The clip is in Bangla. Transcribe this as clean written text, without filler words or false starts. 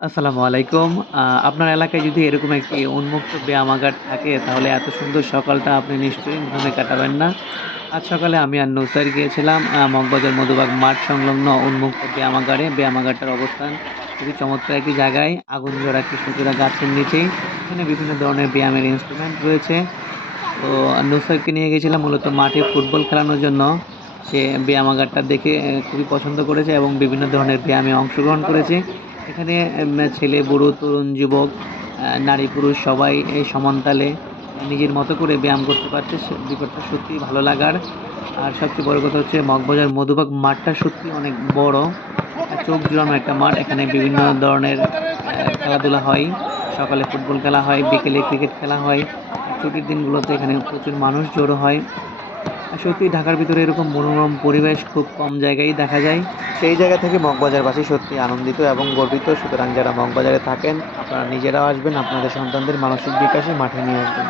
আসসালামু আলাইকুম। আপনার এলাকায় যদি এরকম একটি উন্মুক্ত ব্যায়ামাগার থাকে তাহলে এত সুন্দর সকালটা আপনি নিশ্চয়ই ঘুমে কাটাবেন না। আজ সকালে আমি আর নুসাইর গিয়েছিলাম মগবাজার মধুবাগ মাঠ সংলগ্ন উন্মুক্ত ব্যায়ামাগারে। ব্যায়ামাগারটার অবস্থান খুবই চমৎকার একটি জায়গায়। আগুনঝরা কৃষ্ণচূড়া গাছের নিচেই। এখানে বিভিন্ন ধরনের ব্যায়ামের ইনস্ট্রুমেন্ট রয়েছে। তো নুসাইরকে নিয়ে গেছিলাম মূলত মাঠে ফুটবল খেলানোর জন্য। সে ব্যায়ামাগারটা দেখে খুবই পছন্দ করেছে এবং বিভিন্ন ধরনের ব্যায়ামে অংশগ্রহণ করেছে। এখানে ছেলে, বুড়ো, তরুণ, যুবক, নারী-পুরুষ সবাই সমানতালে নিজের মতো করে ব্যায়াম করতে পারছে। ব্যাপারটা সত্যিই ভালো লাগার। আর সবচেয়ে বড় কথা হচ্ছে মগবাজার মধুবাগ মাঠটা সত্যিই অনেক বড়। চোখ জুড়ানো একটা মাঠ। এখানে বিভিন্ন ধরনের খেলাধুলা হয়। সকালে ফুটবল খেলা হয়, বিকেলে ক্রিকেট খেলা হয়। আর ছুটির দিনগুলোতে এখানে প্রচুর মানুষ জড়ো হয়। সত্যিই ঢাকার ভিতরে এরকম মনোরম পরিবেশ খুব কম জায়গায়ই দেখা যায়। সেই জায়গা থেকে মগবাজারবাসী সত্যিই আনন্দিত এবং গর্বিত। সুতরাং যারা মগবাজারে থাকেন আপনারা নিজেরাও আসবেন, আপনাদের সন্তানদের মানসিক বিকাশে মাঠে নিয়ে আসবেন।